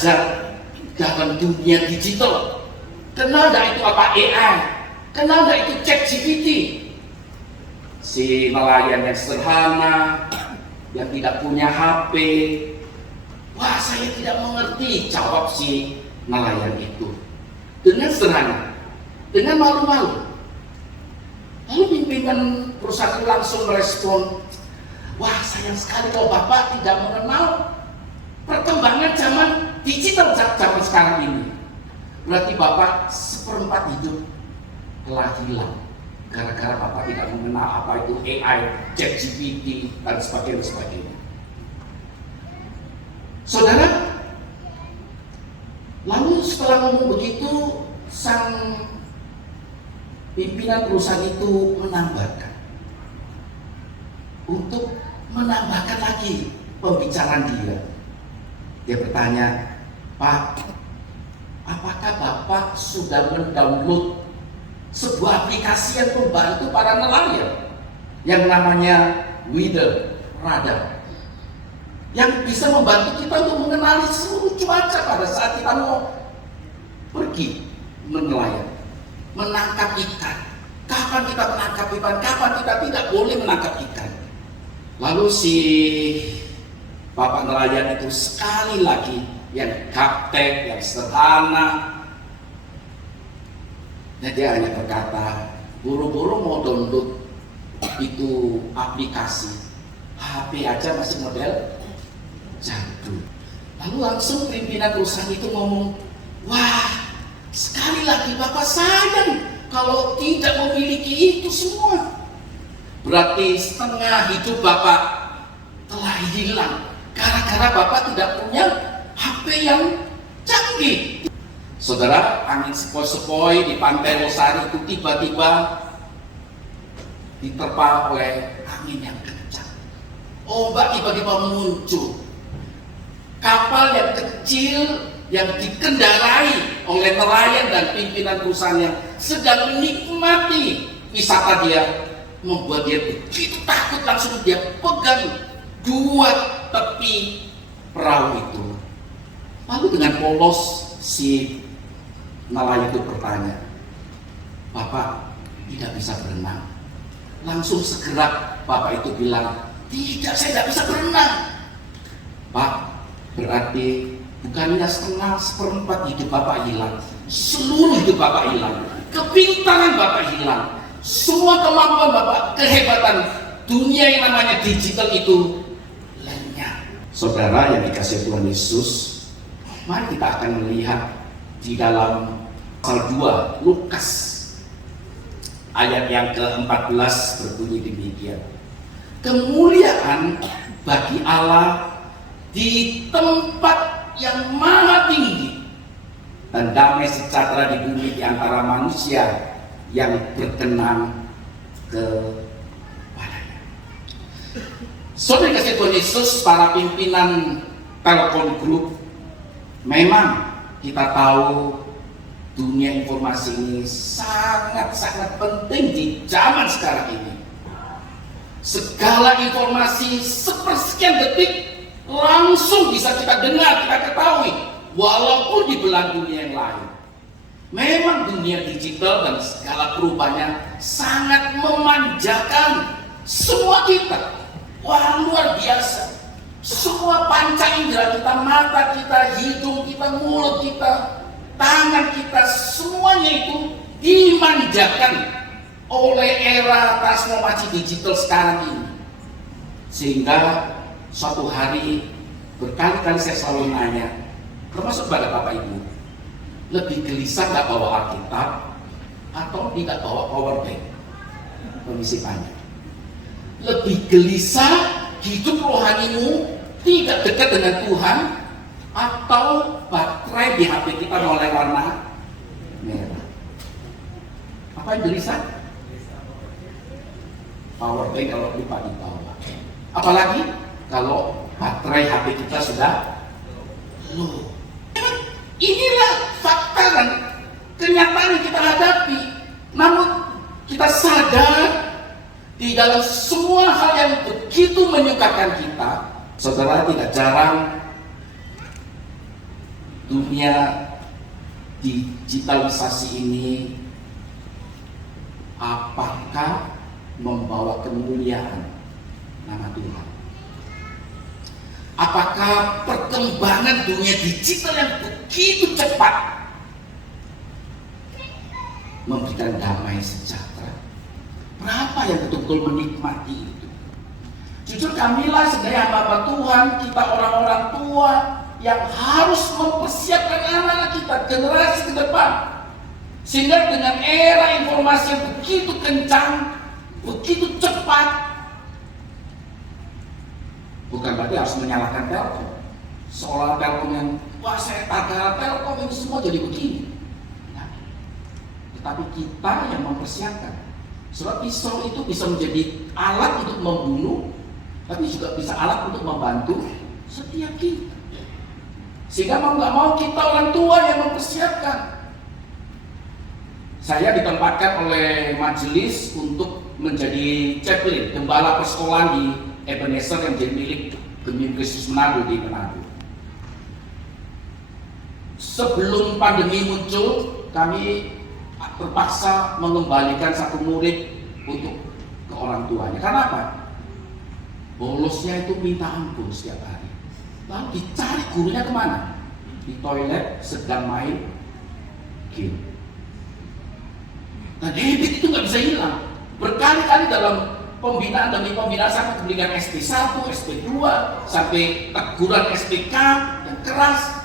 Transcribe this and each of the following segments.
belajar dalam dunia digital. Kenal nggak itu apa AI? Kenal nggak itu ChatGPT? Si nelayan yang sederhana, yang tidak punya HP, wah saya tidak mengerti, jawab si nelayan itu dengan sederhana, dengan malu-malu. Lalu pimpinan perusahaan langsung merespon, wah sayang sekali kalau Bapak tidak mengenal perkembangan zaman digital zaman sekarang ini. Berarti Bapak seperempat hidup telah hilang gara-gara Bapak tidak mengenal apa itu AI, ChatGPT, dan sebagainya. Saudara, lalu setelah ngomong begitu, sang pimpinan perusahaan itu menambahkan, untuk menambahkan lagi pembicaraan dia. Dia bertanya, Pak, apakah Bapak sudah mendownload sebuah aplikasi yang membantu para nelayan yang namanya Weather Radar, yang bisa membantu kita untuk mengenali seluruh cuaca pada saat kita mau pergi menelayan, menangkap ikan, kapan kita menangkap ikan, kapan kita tidak boleh menangkap ikan. Lalu si Bapak nelayan itu sekali lagi yang gaptek, yang sederhana, nah dia hanya berkata, buru-buru mau download itu aplikasi, HP aja masih model jadul. Lalu langsung pimpinan perusahaan itu ngomong, wah sekali lagi Bapak sayang kalau tidak memiliki itu semua. Berarti setengah hidup Bapak telah hilang gara-gara Bapak tidak punya HP yang canggih. Saudara, angin sepoi-sepoi di pantai Losari itu tiba-tiba diterpa oleh angin yang kencang. Ombak tiba-tiba muncul. Kapal yang kecil yang dikendarai oleh nelayan dan pimpinan perusahaan yang sedang menikmati wisata dia, membuat dia begitu takut, langsung dia pegang dua tepi perahu itu. Lalu dengan polos si nelayan itu bertanya, Bapak tidak bisa berenang? Langsung segera Bapak itu bilang, tidak, saya tidak bisa berenang. Pak, berarti bukannya setengah, seperempat hidup Bapak hilang, seluruh hidup Bapak hilang, kepintaran Bapak hilang, semua kemampuan Bapak, kehebatan dunia yang namanya digital itu lenyap. Saudara yang dikasihi Tuhan Yesus, mari kita akan melihat di dalam pasal 2 Lukas ayat yang ke-14 berbunyi demikian. Kemuliaan bagi Allah di tempat yang maha tinggi, dan damai sejahtera di bumi di antara manusia yang berkenan kepadanya. Saudara kasih Tuhan Yesus, para pimpinan Telkom Group, memang kita tahu dunia informasi ini sangat-sangat penting di zaman sekarang ini. Segala informasi sepersekian detik langsung bisa kita dengar, kita ketahui, walaupun di belahan dunia yang lain. Memang dunia digital dan segala perubahannya sangat memanjakan semua kita. Wah, luar biasa. Semua panca indera kita, mata kita, hidung kita, mulut kita, tangan kita, semuanya itu dimanjakan oleh era transformasi digital sekarang ini. Sehingga suatu hari berkali-kali saya selalu nanya, termasuk pada Bapak Ibu, lebih gelisah nggak bawa Alkitab atau tidak bawa powerbank? Permisi tanya. Lebih gelisah hidup rohanimu tidak dekat dengan Tuhan atau baterai di HP kita mulai warna merah? Apa yang gelisah? Powerbank kalau lupa dibawa. Apalagi kalau baterai HP kita sudah low. Inilah fakta dan kenyataan yang kita hadapi. Namun kita sadar di dalam semua hal yang begitu menyukakan kita, saudara, tidak jarang dunia digitalisasi ini apakah membawa kemuliaan nama Tuhan? Apakah perkembangan dunia digital yang begitu cepat memberikan damai sejahtera? Berapa yang betul-betul menikmati itu? Jujur kamilah sebagai hamba Tuhan, kita orang-orang tua yang harus mempersiapkan anak-anak kita, generasi ke depan. Sehingga dengan era informasi yang begitu kencang, begitu cepat, bukan berarti harus menyalahkan Telkom. Seolah Telkom yang, wah saya tagara Telkom ini semua jadi begini. Nah, tetapi kita yang mempersiapkan. Sebab pisau itu bisa menjadi alat untuk membunuh, tapi juga bisa alat untuk membantu setiap kita. Sehingga mau nggak mau kita orang tua yang mempersiapkan. Saya ditempatkan oleh majelis untuk menjadi chaplain, gembala persekolahan di Ebenezer yang menjadi milik Gemim Kristus Manado di Manado. Sebelum pandemi muncul, kami terpaksa mengembalikan satu murid untuk ke orang tuanya. Karena apa? Bolosnya itu minta ampun setiap hari. Lalu dicari gurunya kemana? Di toilet sedang main game. Dan habit itu nggak bisa hilang. Berkali-kali dalam pembinaan demi pembinaan sampai diberikan SP1, SP2, sampai teguran SPK yang keras.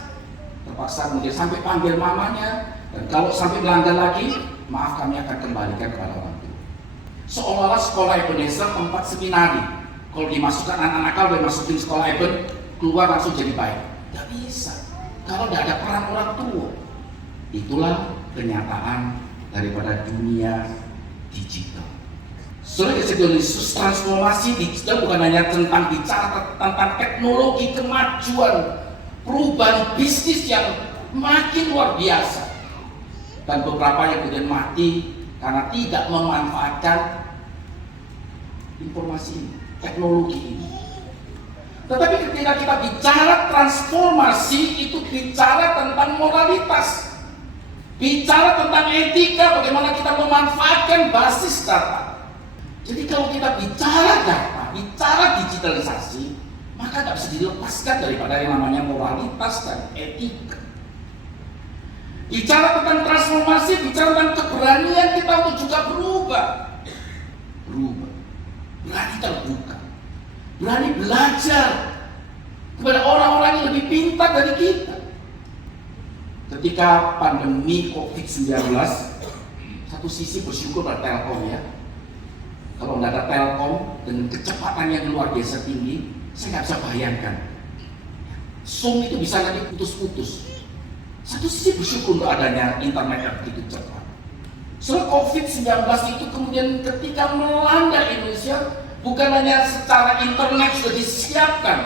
Terpaksa kemudian sampai panggil mamanya. Dan kalau sampai melanggar lagi, maaf kami akan kembalikan kepada orang tua. Seolah-olah sekolah Ebenezer tempat seminari. Kalau dimasukkan anak nakal, dimasukin sekolah Eben, keluar langsung jadi baik. Gak bisa. Kalau tidak ada peran orang tua. Itulah kenyataan daripada dunia digital. Saudara Yesus, transformasi digital bukan hanya tentang bicara tentang teknologi, kemajuan, perubahan bisnis yang makin luar biasa. Dan beberapa yang kemudian mati karena tidak memanfaatkan informasi ini, teknologi ini. Tetapi ketika kita bicara transformasi, itu bicara tentang moralitas, bicara tentang etika, bagaimana kita memanfaatkan basis data. Jadi kalau kita bicara data, bicara digitalisasi, maka tidak bisa dilepaskan daripada yang namanya moralitas dan etika. Bicara tentang transformasi, bicara tentang keberanian kita untuk juga berubah. Berani terbuka, berani belajar kepada orang-orang yang lebih pintar dari kita. Ketika pandemi COVID-19, satu sisi bersyukur pada Telkom ya. Kalau nggak ada Telkom dengan kecepatan yang luar biasa tinggi, saya nggak bisa bayangkan. Zoom itu bisa lagi putus-putus. Satu sisi bersyukur untuk adanya internet yang begitu cepat. Soal COVID-19 itu kemudian ketika melanda Indonesia, bukan hanya secara internet sudah disiapkan,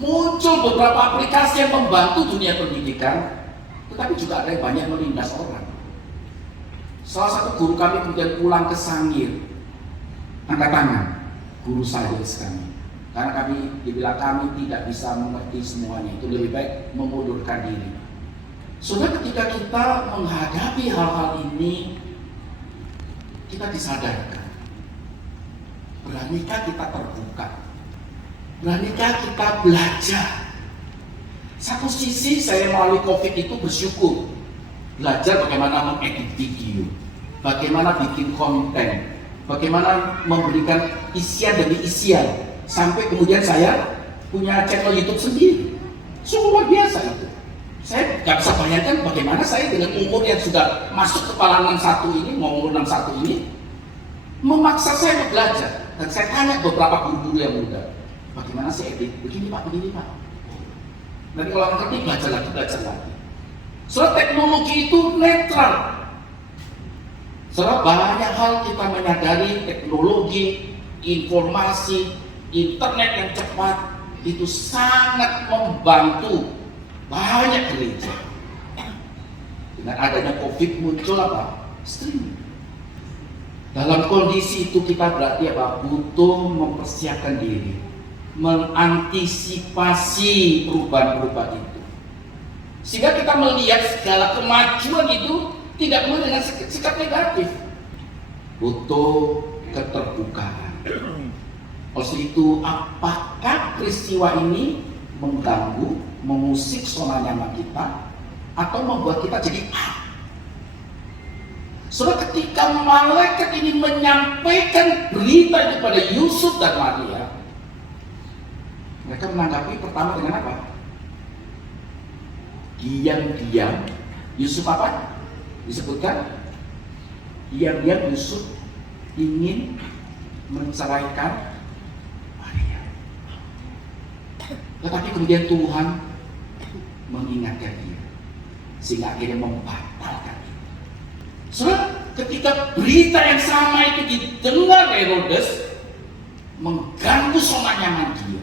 muncul beberapa aplikasi yang membantu dunia pendidikan, tetapi juga ada yang banyak melindas orang. Salah satu guru kami kemudian pulang ke Sangir, angkat tangan, guru sains kami. Karena kami dibilang kami tidak bisa mengerti semuanya, itu lebih baik memundurkan diri. Sudah ketika kita menghadapi hal-hal ini, kita disadarkan. Beranikah kita terbuka? Beranikah kita belajar? Satu sisi saya melalui COVID itu bersyukur. Belajar bagaimana mengedit video, bagaimana bikin konten, bagaimana memberikan isian demi isian. Sampai kemudian saya punya channel YouTube sendiri. Sungguh luar biasa itu. Saya nggak bisa bayangkan bagaimana saya dengan umur yang sudah masuk kepala 61 ini, mau umur 61 ini, memaksa saya untuk belajar. Dan saya tanya beberapa guru-guru yang muda, bagaimana saya edit? Begini Pak. Nanti kalau ngerti belajar lagi. Soal teknologi itu netral. Soal banyak hal kita menyadari teknologi, informasi, internet yang cepat itu sangat membantu banyak gereja. Dengan adanya COVID muncul apa? Streaming. Dalam kondisi itu kita berarti apa? Butuh mempersiapkan diri, mengantisipasi perubahan-perubahan itu. Sehingga kita melihat segala kemajuan itu tidak boleh dengan sikap negatif. Butuh keterbukaan. Oleh itu, apakah peristiwa ini mengganggu, mengusik zona nyaman kita, atau membuat kita jadi Saudara, ketika malaikat ini menyampaikan berita itu pada Yusuf dan Maria, mereka menanggapi pertama dengan apa? Diam-diam. Yusuf apa? Disebutkan diam-diam Yusuf ingin menceraikan Maria. Tetapi kemudian Tuhan mengingatkan dia, sehingga akhirnya membatalkan. Saudara, ketika berita yang sama itu didengar Herodes, mengganggu zona nyaman dia,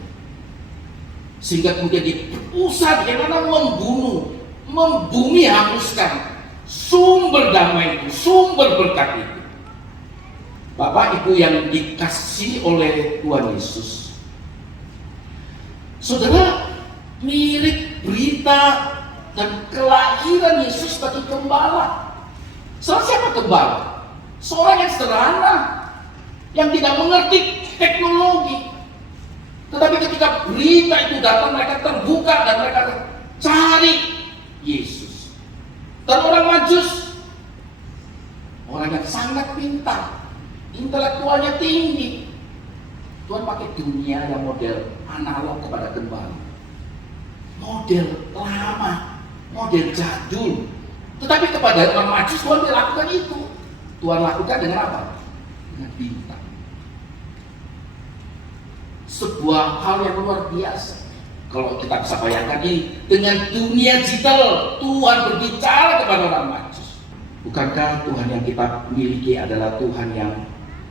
sehingga kemudian dia berusaha bagaimana membunuh, membumi, hapuskan sumber damai itu, sumber berkat itu. Bapak Ibu yang dikasihi oleh Tuhan Yesus, saudara, mirip berita dan kelahiran Yesus sebagai gembala. Saudara, siapa gembala? Seorang yang sederhana, yang tidak mengerti teknologi. Tetapi ketika berita itu datang, mereka terbuka dan mereka cari Yesus. Dan orang Majus, orang yang sangat pintar, intelektualnya tinggi. Tuhan pakai dunia yang model analog kepada gembala, model lama, model jadul. Tetapi kepada orang Majus Tuhan dilakukan itu. Tuhan lakukan dengan apa? Dengan bintang. Sebuah hal yang luar biasa. Kalau kita bisa bayangkan ini, dengan dunia digital Tuhan berbicara kepada orang Majus. Bukankah Tuhan yang kita miliki adalah Tuhan yang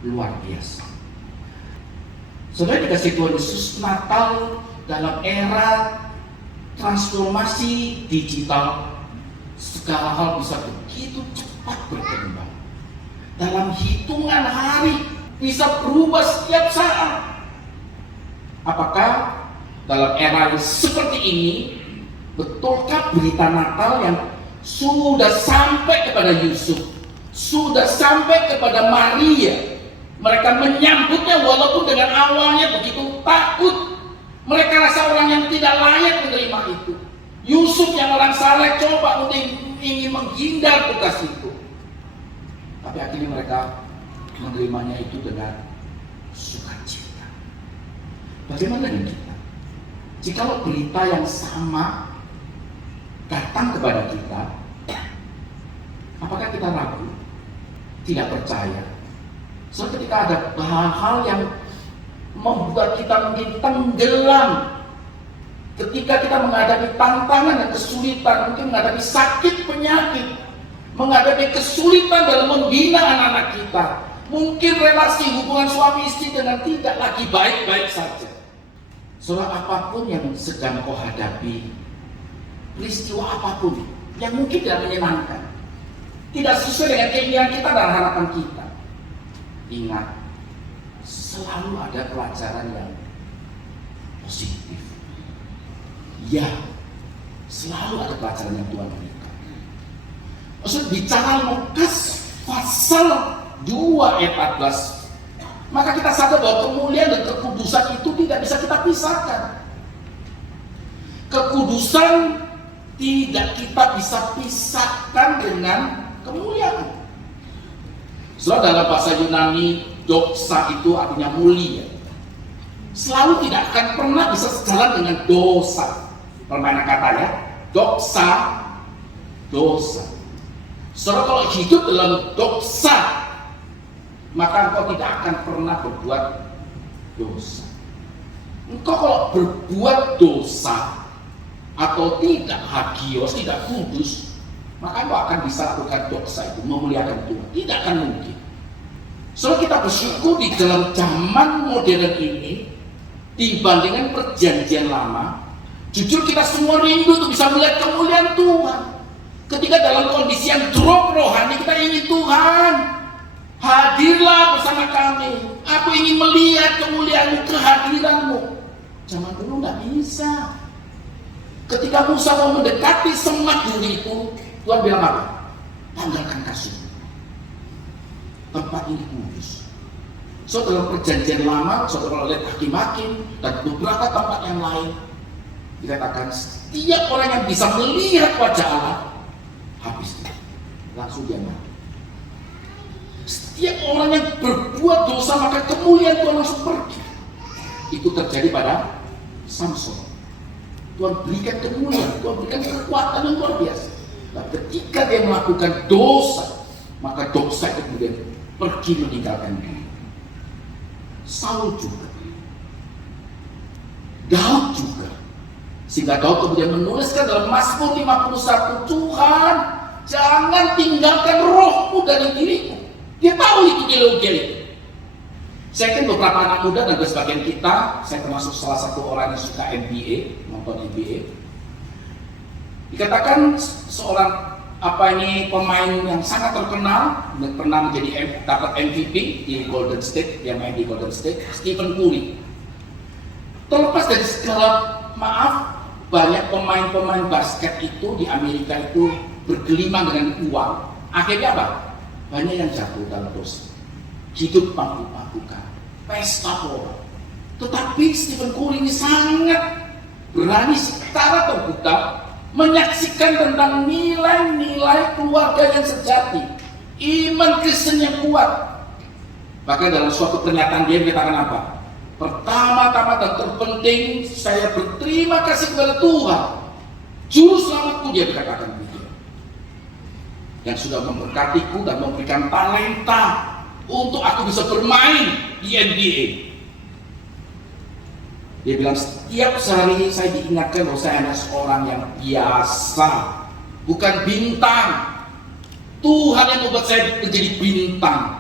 luar biasa? Saudara dikasih Tuhan Yesus, Natal dalam era transformasi digital, segala hal bisa begitu cepat berkembang. Dalam hitungan hari bisa berubah setiap saat. Apakah dalam era yang seperti ini, betulkah berita Natal yang sudah sampai kepada Yusuf, sudah sampai kepada Maria, mereka menyambutnya walaupun dengan awalnya begitu takut. Mereka rasa orang yang tidak layak menerima itu. Yusuf yang orang saleh coba untuk ingin menghindar tugas itu, tapi akhirnya mereka menerimanya itu dengan sukacita. Bagaimana dengan kita? Jikalau berita yang sama datang kepada kita, apakah kita ragu, tidak percaya? So, ketika ada hal-hal yang membuat kita mungkin tenggelam, ketika kita menghadapi tantangan dan kesulitan, mungkin menghadapi sakit penyakit, menghadapi kesulitan dalam membina anak-anak kita, mungkin relasi hubungan suami istri dengan tidak lagi baik-baik saja. Soal apapun yang sedang kau hadapi, peristiwa apapun yang mungkin tidak menyenangkan, tidak sesuai dengan keinginan kita dan harapan kita, ingat, selalu ada pelajaran yang positif. Ya, selalu ada pelajaran yang Tuhan berikan. Maksud bicara Lukas pasal 2 ayat 14, maka kita sadar bahwa kemuliaan dan kekudusan itu tidak bisa kita pisahkan. Kekudusan tidak kita bisa pisahkan dengan kemuliaan. Soalnya dalam bahasa Yunani, doxa itu artinya mulia. Selalu tidak akan pernah bisa sejalan dengan dosa. Permainan kata ya, doxa, dosa. Soalnya kalau hidup dalam dosa, maka engkau tidak akan pernah berbuat dosa. Engkau kalau berbuat dosa atau tidak hagios, tidak kudus, maka engkau akan bisa lakukan dosa itu, memuliakan Tuhan. Tidak akan mungkin. Soalnya kita bersyukur di dalam zaman modern ini, dibandingkan perjanjian lama, jujur kita semua rindu untuk bisa melihat kemuliaan Tuhan. Ketika dalam kondisi yang drop rohani, kita ingin Tuhan, hadirlah bersama kami. Aku ingin melihat kemuliaan-Mu, kehadiran-Mu. Zaman dulu nggak bisa. Ketika Musa mau mendekati semak duri itu, Tuhan bilang apa? Tanggalkan kasut. Tempat ini kudus. So dalam perjanjian lama, saudara lihat Hakim-Hakim dan beberapa tempat yang lain, dikatakan setiap orang yang bisa melihat wajah Allah, habis itu, langsung dia mati. Setiap orang yang berbuat dosa, maka kemuliaan Tuhan langsung pergi. Itu terjadi pada Samson. Tuhan berikan kemuliaan, Tuhan berikan kekuatan yang luar biasa. Nah, ketika dia melakukan dosa, maka dosa itu kemudian pergi meninggalkan dia. Saul juga, Daud juga, sehingga Daud kemudian menuliskan dalam Mazmur 51, Tuhan, jangan tinggalkan rohmu dari diriku. Dia tahu itu teologi itu. Saya kan beberapa anak muda dan sebagian kita, saya termasuk salah satu orang yang suka NBA, nonton NBA. Dikatakan seorang pemain yang sangat terkenal, pernah dapat MVP di Golden State, yang main di Golden State, Stephen Curry. Terlepas dari segala banyak pemain-pemain basket itu di Amerika itu bergelimang dengan uang. Akhirnya apa? Banyak yang jatuh dalam dosa, hidup mabuk-mabukan, pesta pora. Tetapi Stephen Curry ini sangat berani secara terbuka menyaksikan tentang nilai-nilai keluarga yang sejati, iman Kristen yang kuat. Bahkan dalam suatu pernyataan dia mengatakan apa? Pertama-tama dan terpenting, saya berterima kasih kepada Tuhan, Juru Selamatku, dia dikatakan begitu, yang sudah memberkatiku dan memberikan talenta untuk aku bisa bermain di NBA. Dia bilang setiap hari saya diingatkan bahwa saya adalah seorang yang biasa, bukan bintang. Tuhan yang membuat saya menjadi bintang.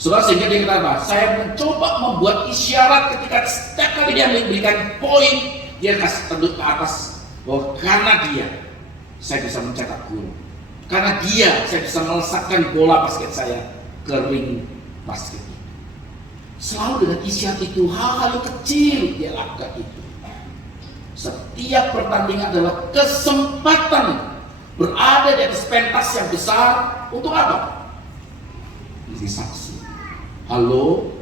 Saudara, sehingga dia kata apa? Saya mencoba membuat isyarat ketika setiap kali dia memberikan poin, dia kasih tanduk ke atas bahwa karena dia saya bisa mencetak gol. Karena dia saya bisa melesatkan bola basket saya ke ring basket. Selalu dengan isyarat itu, hal-hal yang kecil dia lakukan itu. Setiap pertandingan adalah kesempatan berada di atas pentas yang besar untuk apa? Menjadi saksi. Halo,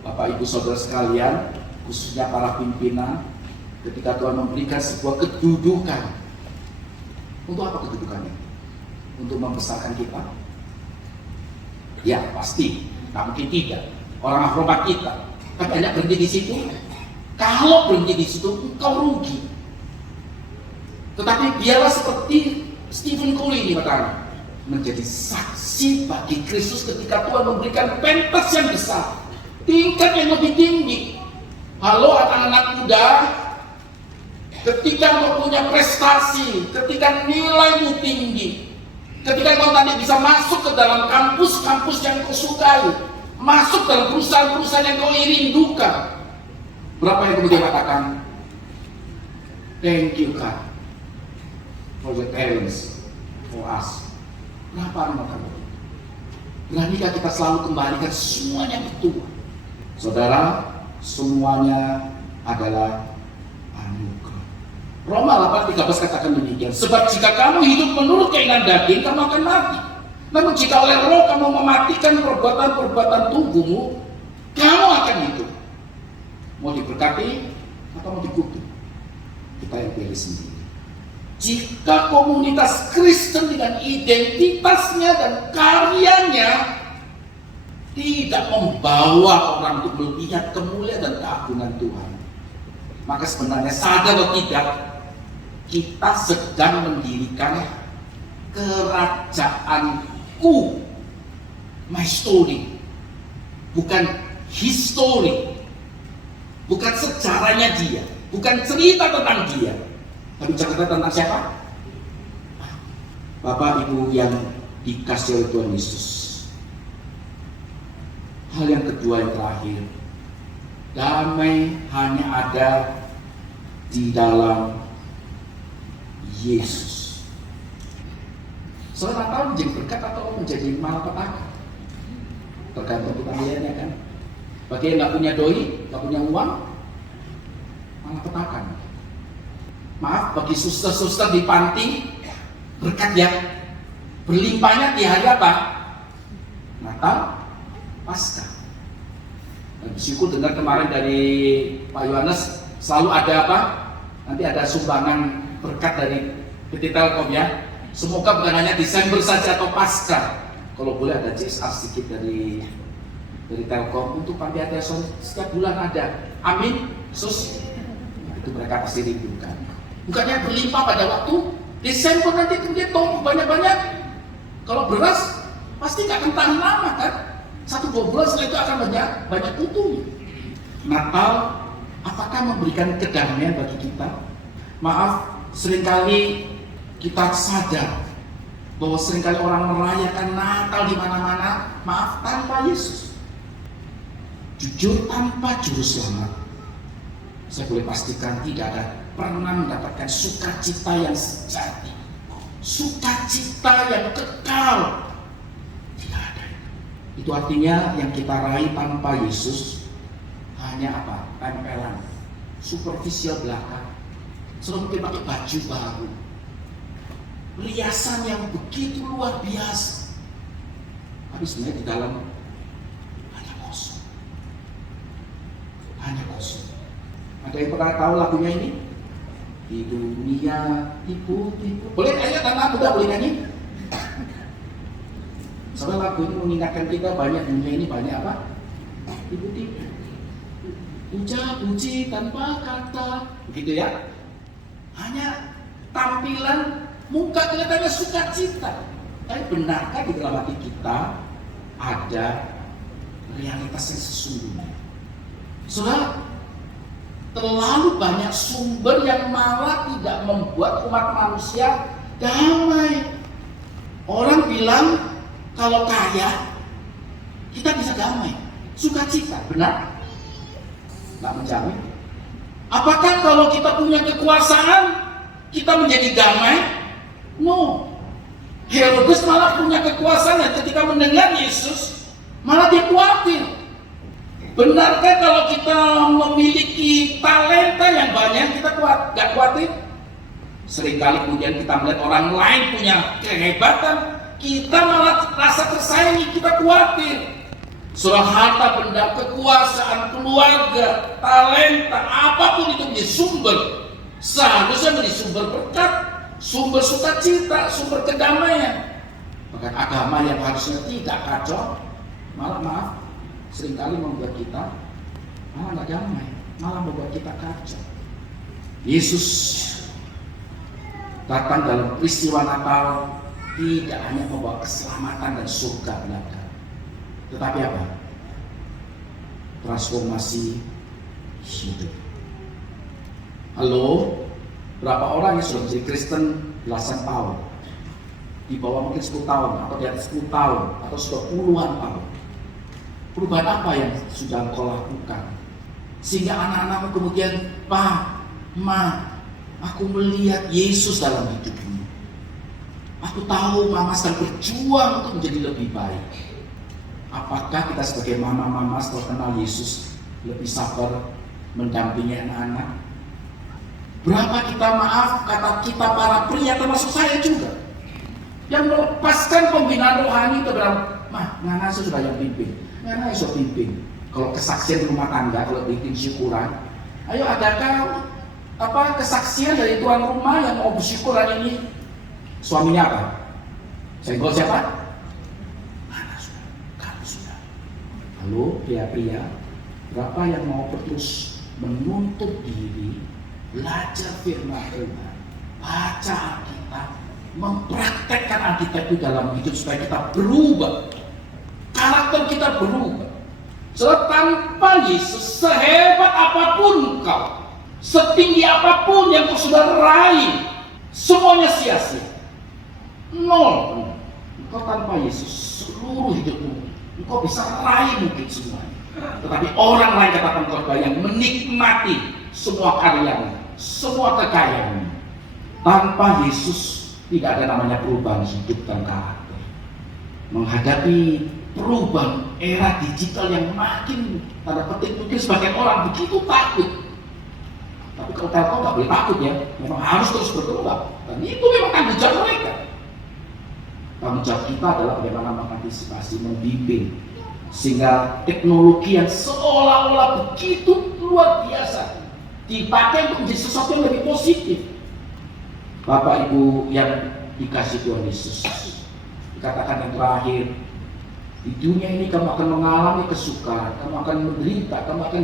Bapak Ibu Saudara sekalian, khususnya para pimpinan, ketika Tuhan memberikan sebuah kedudukan, untuk apa kedudukannya? Untuk membesarkan kita? Ya pasti. Nah, mungkin tidak. Orang hormat kita. Tapi Anda berhenti di situ. Kalau berhenti di situ, engkau rugi. Tetapi biarlah seperti Stephen Curry ini katakan, menjadi saksi bagi Kristus ketika Tuhan memberikan pentas yang besar, tingkat yang lebih tinggi. Halo anak-anak muda, ketika engkau punya prestasi, ketika nilaimu tinggi, ketika kau nanti bisa masuk ke dalam kampus-kampus yang kau sukai, masuk dalam perusahaan-perusahaan yang kau rindukan, berapa yang kemudian katakan, thank you God for the parents, for us. Berapa nama kamu? Beranikah kita selalu kembalikan semuanya betul? Saudara, semuanya adalah anugerah. Roma 8:13 katakan demikian. Sebab jika kamu hidup menurut keinginan daging, kamu akan mati. Namun jika oleh roh kamu mematikan perbuatan-perbuatan tubuhmu, kamu akan hidup. Mau diberkati atau mau dikutuk? Kita yang pilih sendiri. Jika komunitas Kristen dengan identitasnya dan karyanya tidak membawa orang untuk melihat kemuliaan dan keagungan Tuhan, maka sebenarnya sadar atau tidak, kita sedang mendirikan kerajaanku, my story, bukan history, bukan sejarahnya dia, bukan cerita tentang dia, tapi cerita tentang siapa? Bapak Ibu yang dikasihi oleh Tuhan Yesus. Hal yang kedua yang terakhir, damai hanya ada di dalam Yesus. Saudara tahu menjadi berkat atau menjadi malapetaka? Tergantung kita melihatnya kan. Bagi yang nggak punya doi, nggak punya uang, malapetaka. maaf, bagi suster-suster di panti, berkat yang berlimpahnya di hari apa? Natal, Paskah. Dan bersyukur dengar kemarin dari Pak Yohanes, selalu ada apa? Nanti ada sumbangan berkat dari PT Telkom ya. Semoga bukan hanya Desember saja atau Paskah. Kalau boleh ada CSR sedikit dari Telkom untuk panti asuhan setiap bulan ada. Amin. Sus, itu mereka pasti rindukan. Bukannya berlimpah pada waktu Desember nanti kemudian tong banyak-banyak. Kalau beras pasti nggak akan tahan lama kan? 1-2 bulan setelah itu akan banyak utuhnya. Natal apakah memberikan kedamaian bagi kita? Maaf, seringkali kita sadar bahwa seringkali orang merayakan Natal di mana-mana, maaf, tanpa Yesus. Jujur, tanpa juru selamat, saya boleh pastikan tidak ada pernah mendapatkan sukacita yang sejati, sukacita yang kekal. Tidak ada. Itu artinya yang kita raih tanpa Yesus hanya apa? Tempelan, superficial belaka. Selalu mungkin pakai baju baru, riasan yang begitu luar biasa, tapi sebenarnya di dalam hanya kosong. Hanya kosong. Ada yang pernah tahu lagunya ini? Di dunia tipu-tipu. Boleh ayat anak muda boleh nyanyi? Soalnya lagu ini mengingatkan kita banyak dunia ini banyak apa? Tipu-tipu. Puja-puji tanpa kata, begitu ya? Hanya tampilan muka kelihatannya sukacita. Tapi benarkah di dalam hati kita ada realitas yang sesungguhnya? Saudara, terlalu banyak sumber yang malah tidak membuat umat manusia damai. Orang bilang kalau kaya kita bisa damai, sukacita, benar? Nggak menjamin. Apakah kalau kita punya kekuasaan kita menjadi damai? No. Herodes malah punya kekuasaan dan ketika mendengar Yesus malah dia khawatir. Benarkah kalau kita memiliki talenta yang banyak kita gak khawatir? Seringkali kemudian kita melihat orang lain punya kehebatan, kita malah rasa tersaingi, kita khawatir. Soal harta benda, kekuasaan, keluarga, talenta, apapun itu menjadi sumber, seharusnya menjadi sumber berkat, sumber sukacita, sumber kedamaian. Bahkan agama yang harusnya tidak kacau, malah seringkali membuat kita malah nggak damai, malah membuat kita kacau. Yesus datang dalam peristiwa Natal tidak hanya membawa keselamatan dan surga belaka, tetapi apa? Transformasi hidup. Halo, berapa orang yang sudah menjadi Kristen belasan tahun? Di bawah mungkin 10 tahun, atau di atas 10 tahun, atau sudah puluhan tahun. Perubahan apa yang sudah engkau lakukan? Sehingga anak-anakmu kemudian, Pak, Ma, aku melihat Yesus dalam hidupmu. Aku tahu Mama sedang berjuang untuk menjadi lebih baik. Apakah kita sebagai mama-mama setelah kenal Yesus lebih sabar mendampingi anak-anak? Berapa kita maaf kata kita para pria termasuk saya juga yang melepaskan pembinaan rohani itu dalam, Mah, ngana sudah yang pimpin, ngana sudah pimpin. Kalau kesaksian rumah tangga, kalau bikin syukuran, ayo adakah kesaksian dari tuan rumah yang mau bersyukuran ini? Suaminya apa? Senggol siapa? Halo pria-pria, berapa yang mau terus menuntut diri, belajar firman Tuhan, baca Alkitab, mempraktekkan Alkitab itu dalam hidup supaya kita berubah, karakter kita berubah. So, tanpa Yesus, sehebat apapun kau, setinggi apapun yang kau sudah raih, semuanya sia-sia. Nol. Kau tanpa Yesus, seluruh hidupmu engkau bisa raih mungkin semuanya. Tetapi orang lain katakan khotbah yang menikmati semua karyanya, semua kekayaannya. Tanpa Yesus tidak ada namanya perubahan hidup dan karakter. Menghadapi perubahan era digital yang makin tanda petik mungkin sebagian orang begitu takut. Tapi kalau telkom nggak boleh takut ya, memang harus terus berkembang. Dan itu memang tanggung jawab mereka. Tanggung jawab kita adalah bagaimana mengantisipasi, membimbing, sehingga teknologi yang seolah-olah begitu luar biasa dipakai untuk menjadi sesuatu yang lebih positif. Bapak Ibu yang dikasih Tuhan Yesus, dikatakan yang terakhir, di dunia ini kamu akan mengalami kesukaran, kamu akan menderita, kamu akan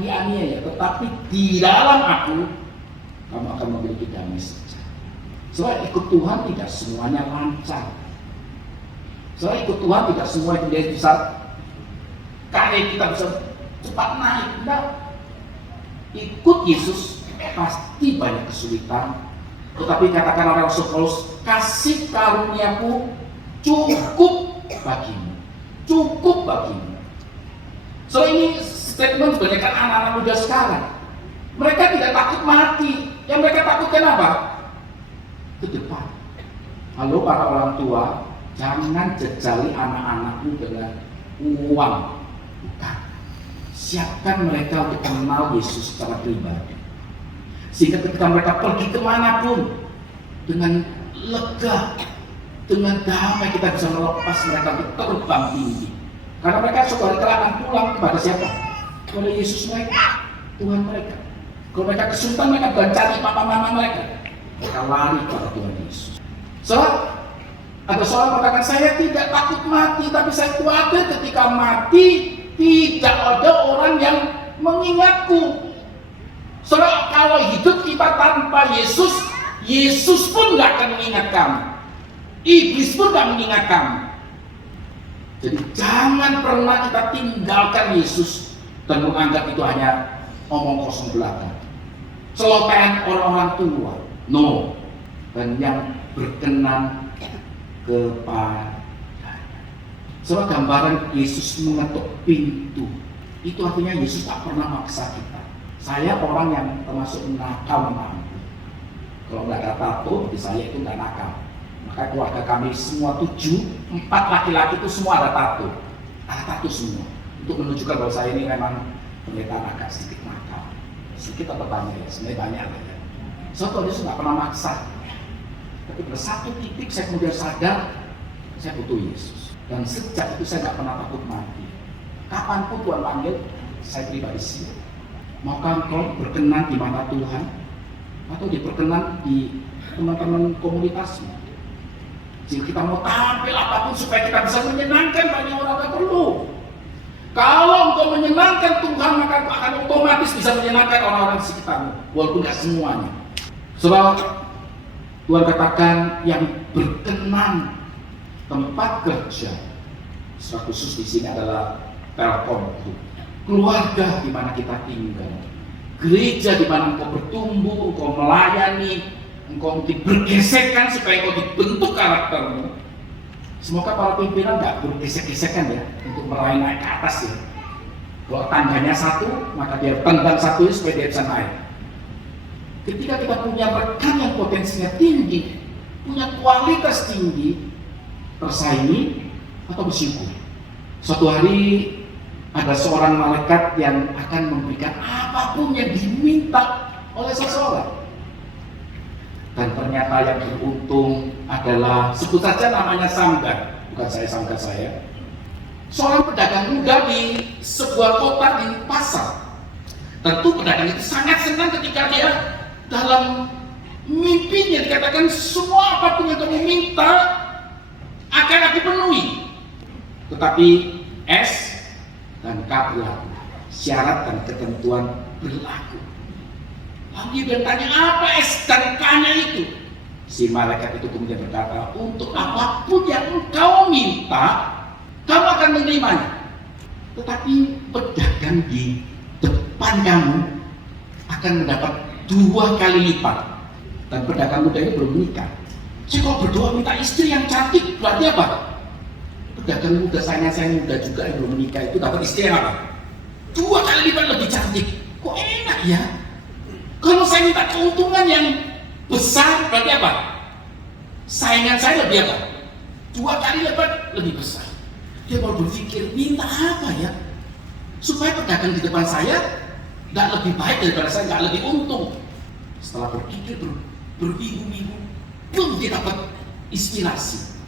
dianiaya, tetapi di dalam aku kamu akan memiliki damai sejahtera. Soalnya ikut Tuhan tidak semuanya lancar. Soalnya ikut Tuhan tidak semua itu dia bisa kaya, kita bisa cepat naik. Nah, ikut Yesus pasti banyak kesulitan. Tetapi katakan oleh Rasul Paulus, kasih karuniaku cukup bagimu, cukup bagimu. So ini statement kebanyakan anak-anak muda sekarang. Mereka tidak takut mati. Yang mereka takutkan apa? Ke depan. Halo para orang tua, jangan jejali anak-anakmu dengan uang. Bukan. Siapkan mereka untuk mengenal Yesus secara pribadi. Sehingga ketika mereka pergi kemanapun, dengan lega, dengan damai kita bisa melepas mereka untuk terbang tinggi. Karena mereka suatu hari akan pulang kepada siapa? Kepada Yesus mereka, Tuhan mereka. Kalau mereka kesulitan, mereka mencari papa mama mereka. Mereka lari kepada Tuhan Yesus. So, ada seorang mengatakan, saya tidak takut mati, tapi saya khawatir ketika mati tidak ada orang yang mengingatku. Soalnya kalau hidup kita tanpa Yesus, Yesus pun gak akan mengingat kamu. Iblis pun gak mengingat kamu. Jadi jangan pernah kita tinggalkan Yesus dan menganggap itu hanya omong kosong belaka, celotehan orang-orang tua. No. Dan yang berkenan kepada. Soalnya gambaran Yesus mengetuk pintu, itu artinya Yesus tak pernah maksa kita. Saya orang yang termasuk nakal memang. Kalau nggak ada tato, di saya itu nggak nakal. Maka keluarga kami semua 4 laki-laki itu semua ada tato. Ada tato semua. Untuk menunjukkan bahwa saya ini memang pendeta agak sedikit nakal. Sedikit atau banyak ya, sebenarnya banyak ya. Suatu Yesus nggak pernah maksa. Tapi pada satu titik saya kemudian sadar, saya butuh Yesus. Dan sejak itu saya nggak pernah takut mati. Kapanpun Tuhan panggil, saya pribadi siap. Maukah engkau berkenan di mata Tuhan atau diperkenan di teman-teman komunitasmu? Jika kita mau tampil apapun supaya kita bisa menyenangkan banyak orang, tak perlu. Kalau engkau menyenangkan Tuhan, maka engkau akan otomatis bisa menyenangkan orang-orang di sekitarmu, walaupun tidak semuanya. Sebab Tuhan katakan yang berkenan tempat kerja, secara khusus di sini adalah Telkom, keluarga di mana kita tinggal, gereja di mana engkau bertumbuh, engkau melayani, engkau mungkin bergesekan supaya engkau dibentuk karaktermu. Semoga para pimpinan nggak bergesek-gesekan ya untuk meraih naik ke atas ya. Kalau tangganya satu, maka dia tendang satu supaya dia bisa naik. Ketika kita punya rekan yang potensinya tinggi, punya kualitas tinggi, tersaingi atau bersyukur. Suatu hari ada seorang malaikat yang akan memberikan apapun yang diminta oleh seseorang. Dan ternyata yang beruntung adalah, sebut saja namanya Samgar, bukan saya Samgar saya. Seorang pedagang muda di sebuah kota di pasar. Tentu pedagang itu sangat senang ketika dia dalam mimpinya dikatakan semua apapun yang kamu minta akan aku penuhi. Tetapi S dan K berlaku, syarat dan ketentuan berlaku. Lalu dia bertanya, apa S dan K-nya itu? Si malaikat itu kemudian berkata, untuk apapun yang engkau minta, kamu akan menerimanya. Tetapi pedagang di depan kamu akan mendapat 2 kali lipat. Dan pedagang muda ini belum menikah. Jadi kalau berdoa minta istri yang cantik, berarti apa? Pedagang muda, saya muda juga yang belum menikah itu dapat istri yang apa? 2 kali lipat lebih cantik. Kok enak ya? Kalau saya minta keuntungan yang besar, berarti apa? Saingan saya lebih apa? 2 kali lipat lebih besar. Dia baru berpikir, minta apa ya? Supaya pedagang di depan saya nggak lebih baik daripada saya, nggak lebih untung. Setelah berpikir berminggu-minggu, belum dia dapat inspirasi.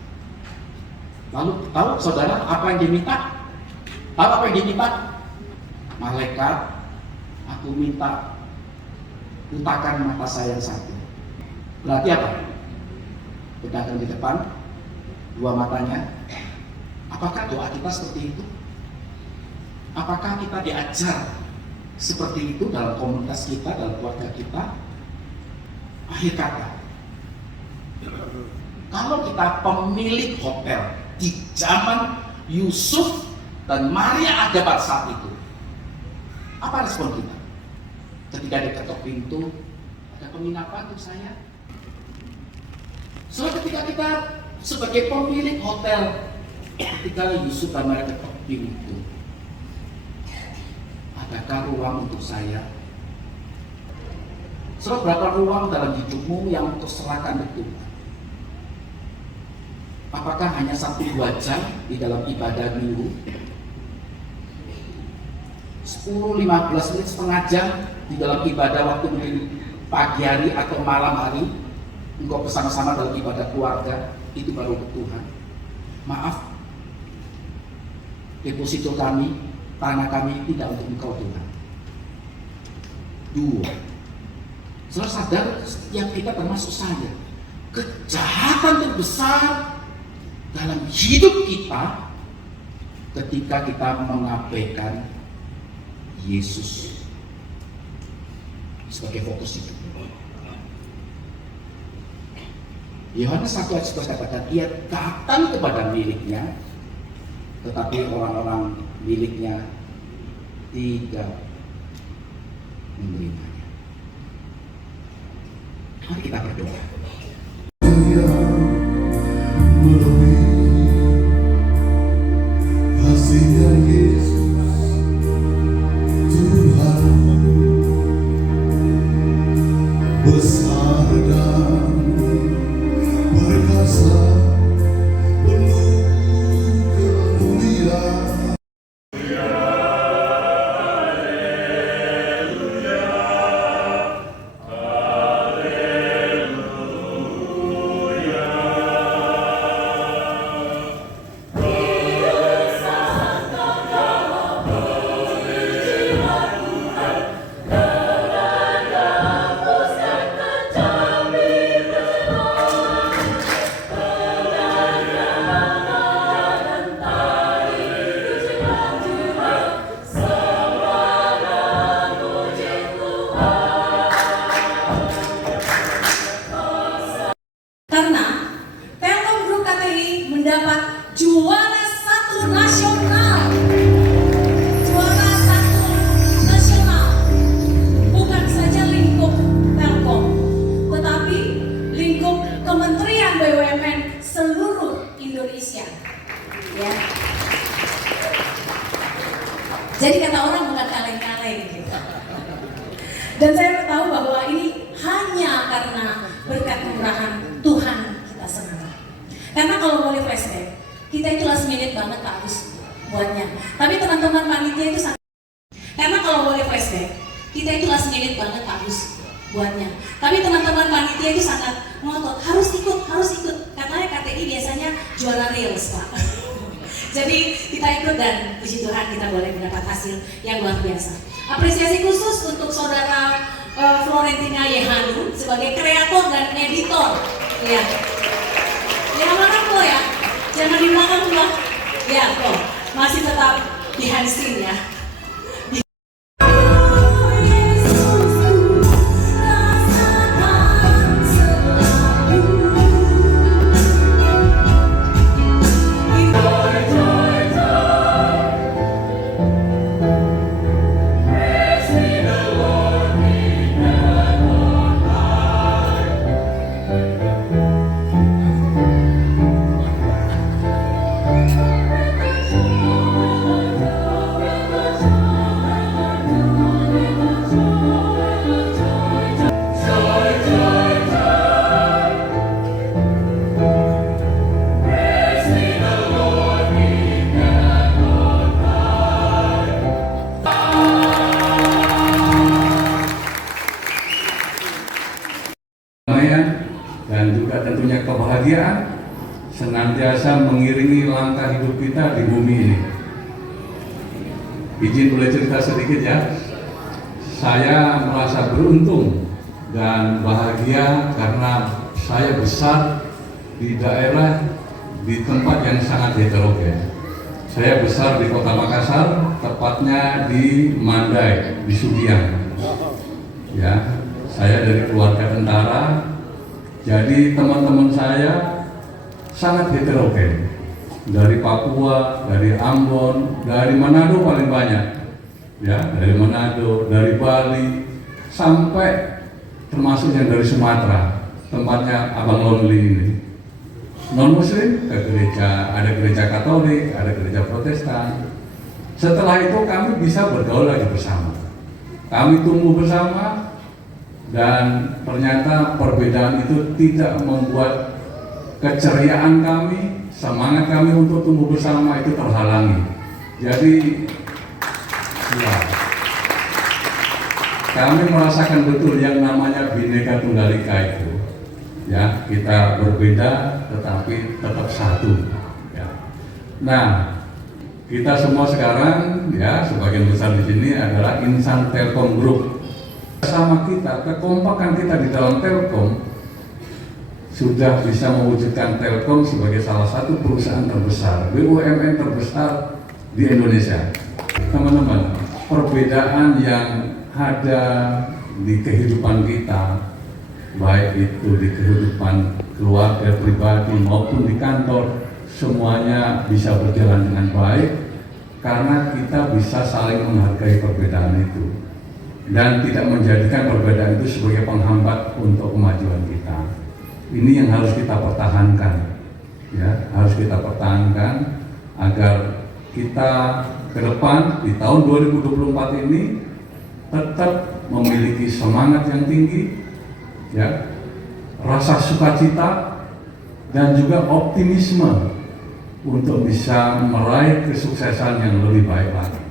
Lalu tahu saudara apa yang dia minta? Tahu apa yang dia minta? Malaikat, aku minta butakan mata saya yang satu. Berarti apa? Pedagang di depan, dua matanya. Apakah doa kita seperti itu? Apakah kita diajar seperti itu dalam komunitas kita, dalam keluarga kita? Akhir kata, kalau kita pemilik hotel di zaman Yusuf dan Maria ada pada saat itu, apa respon kita? Ketika dia ketok pintu, ada penginapan untuk saya. So ketika kita sebagai pemilik hotel, ketika Yusuf dan Maria ketok pintu, adakah ruang untuk saya? So berapa ruang dalam hidupmu yang terserahkan ke Tuhan? Apakah hanya 1-2 jam di dalam ibadah minggu? 10-15 menit, setengah jam di dalam ibadah waktu mungkin pagi hari atau malam hari, engkau bersama-sama dalam ibadah keluarga, itu baru untuk Tuhan. Maaf, deposito kami, tanah kami tidak untuk engkau Tuhan. 2, saudara sadar, setiap kita termasuk saya, kejahatan terbesar dalam hidup kita ketika kita mengabaikan Yesus sebagai fokus hidup. Yohanes 1 ayat 11 katakan, ia datang kepada miliknya, tetapi orang-orang miliknya tidak menerimanya. Mari kita berdoa. Kasihnya Yesus Tuhan besar dan perkasa, penuh kemuliaan. Karena Telkom Group KTI mendapat juara 1 nasional. Juara 1 nasional. Bukan saja lingkup Telkom, tetapi lingkup Kementerian BUMN seluruh Indonesia. Ya. Jadi kata orang bukan kaleng-kaleng gitu. Dan saya tahu bahwa ini hanya karena berkat kemurahan Tuhan kita semua. Karena kalau boleh flashback, kita itu last minute banget Pak Agus buatnya. Tapi teman-teman panitia itu sangat. Karena kalau boleh flashback, kita itu last minute banget Pak Agus buatnya. Tapi teman-teman panitia itu sangat ngotot, harus ikut. Katanya KTI biasanya juara reels Pak. Jadi kita ikut dan puji Tuhan kita boleh mendapat hasil yang luar biasa. Apresiasi khusus untuk saudara Florentina Yehanu sebagai kreator dan editor. Ya. Yang mana kok ya? Jangan di belakang loh. Ya kok masih tetap behind scene ya. kebahagiaan senantiasa mengiringi langkah hidup kita di bumi ini. Izin boleh cerita sedikit ya. Saya merasa beruntung dan bahagia karena saya besar di daerah, di tempat yang sangat heterogen. Saya besar di Kota Makassar, tepatnya di Mandai, di Sugian. Ya, saya dari keluarga tentara, jadi teman-teman saya sangat heterogen. Dari Papua, dari Ambon, dari Manado paling banyak. Ya, dari Manado, dari Bali, sampai termasuk yang dari Sumatera, tempatnya Abang Lonely ini. Non-Muslim ke gereja, ada gereja Katolik, ada gereja Protestan. Setelah itu kami bisa bergaul lagi bersama. Kami tumbuh bersama, dan ternyata perbedaan itu tidak membuat keceriaan kami, semangat kami untuk tumbuh bersama itu terhalangi. Jadi ya, kami merasakan betul yang namanya Bhinneka Tunggal Ika itu. Ya, kita berbeda tetapi tetap satu. Ya. Nah, kita semua sekarang ya sebagian besar di sini adalah insan Telkom Group. Sama kita, kekompakan kita di dalam Telkom sudah bisa mewujudkan Telkom sebagai salah satu perusahaan terbesar, BUMN terbesar di Indonesia. Teman-teman, perbedaan yang ada di kehidupan kita, baik itu di kehidupan keluarga pribadi maupun di kantor, semuanya bisa berjalan dengan baik karena kita bisa saling menghargai perbedaan itu dan tidak menjadikan perbedaan itu sebagai penghambat untuk kemajuan kita. Ini yang harus kita pertahankan, ya, harus kita pertahankan agar kita ke depan di tahun 2024 ini tetap memiliki semangat yang tinggi, ya, rasa sukacita dan juga optimisme untuk bisa meraih kesuksesan yang lebih baik lagi.